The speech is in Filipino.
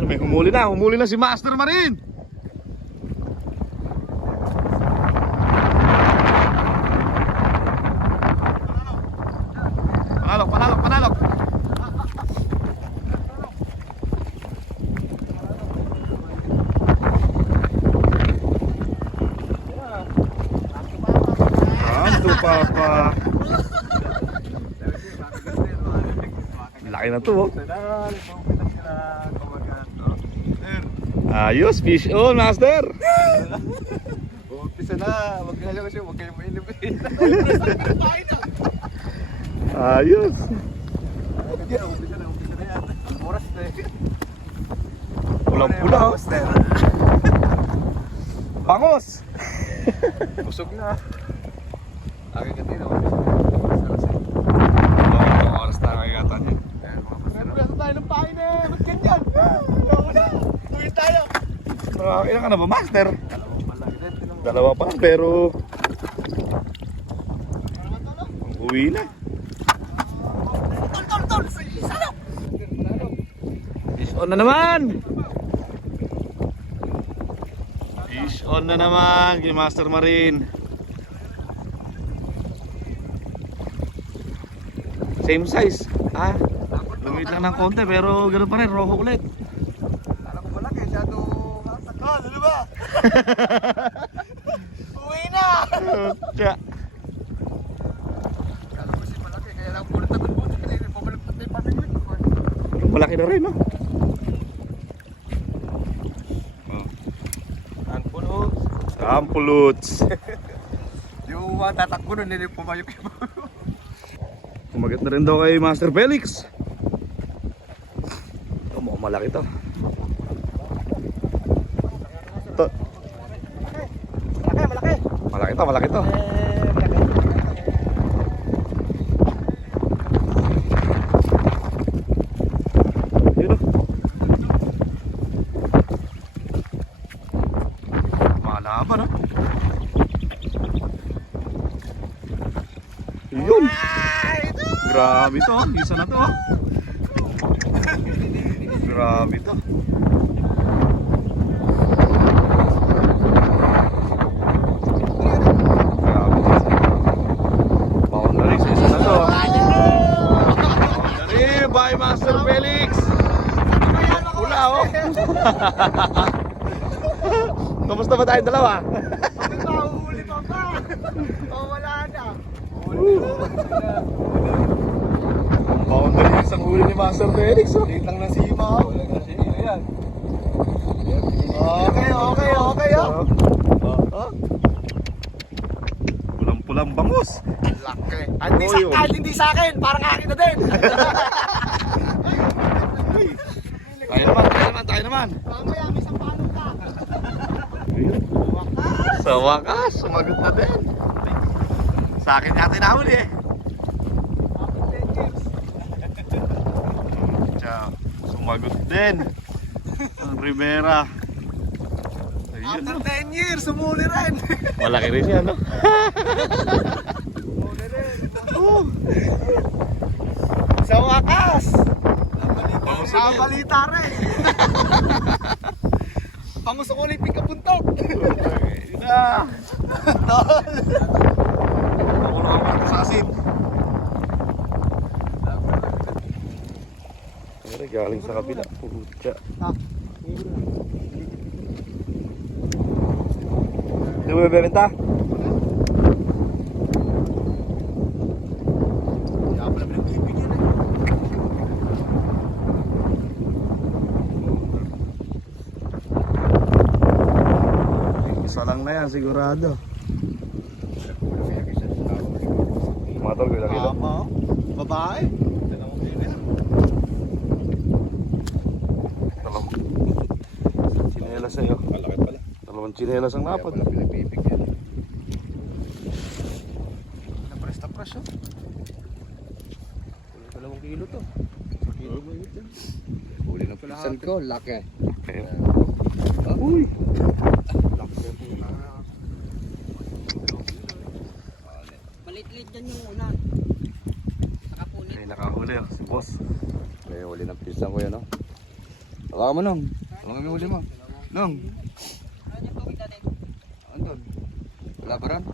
Ayan, may humuli na. Humuli na si Master Marine. Panalok, panalok, panalok. Anto papa. Laki na to, oh. Ayos, fish on, master. Umpisa na, wag lang siya, wag kayong mainipin. Ayos. Umpisa na, umpisa na yan. Oras na eh. Pulang-pula. Bangos. Busog na. Aking kanina, umpisa na. Oras na. Oh, oras na kagatan niya. Ayan, mga master. Nagplato tayo ng pain eh. Ba't ganyan? Ako na. Tuwid tayo. Nakakailan ka na ba, master? Dalawa pa, pero uwi na. Tol, tol, tol. Sana. Fish on na naman! Fish on na naman kay Master Marine. Same size. Ah, lumit lang ng konti pero ganoon pa rin, rojo ulit. Kala ko malaki, masyado masak. Oh, ano ba? Uwi na. Kaya, Kala ko kasi malaki, kaya lang puro tagal po. Hindi, pabalik pa tayo pamingwit. malaki na rin, no? Oh. Puno. Ampuluts. Yung mga tatakbo nun, hindi pumayok yung Kumagat na rin daw kay Master Felix. Ito, mukhang malaki to. Ito, Malaki, malaki. to, malaki to. Yun o. Malaban o. Yun. Grabe to. Isa na to. oh. Grabe to. Grabe to. Boundary sa isa na to. Boundary by Master Felix. Wala oh. Kamusta ba tayong dalawa? Kami pa, uhuli pa pa. Oh, wala na. Boundary isang huli ni Master Felix oh. Liit lang ng sima. Wala ka siya. Ayan. Okay, okay, okay. Oh. Oh. Pulang-pulang bangus. Laki. At hindi, sa, Oh, hindi sa akin, parang akin na din. Tayo naman, tayo naman, tayo naman. Mamaya, may sampalong ka. Sa wakas, sumagot na din. Sa akin yata nahuli eh. Tiyan, sumagot din. Ang Rivera. Ayun, After no? 10 years, sumuli rin. Malaki rin yan, no? Oh, Sa wakas. Bangus Sa balita rin. Panguso ko ulit pagkapuntok. Ayun na. Ako na ako sa asin. Pero galing sa kabila. Pucha. Hindi mo bebenta? Kaya pala pinagbibigyan eh. Isa lang na yan sigurado. Matol ko lang ito. Tama. Babae. Dalawang chinelas sa'yo. Malaki pala. Dalawang chinelas ang Kaya napad. pala pinagbibigyan eh. Napresta presyo. Dalawang kilo to. Kilo mo yun. Huli ng ko, laki. Uy! Malit-lit dyan yung una. Nakapunit. Ay, nakahuli oh, si boss. May huli ng pinsan ko yan, no? Hawakan mo. Hawakan mo yung huli mo. Nung. Ano yung tubig natin? Andun. Wala ba ron?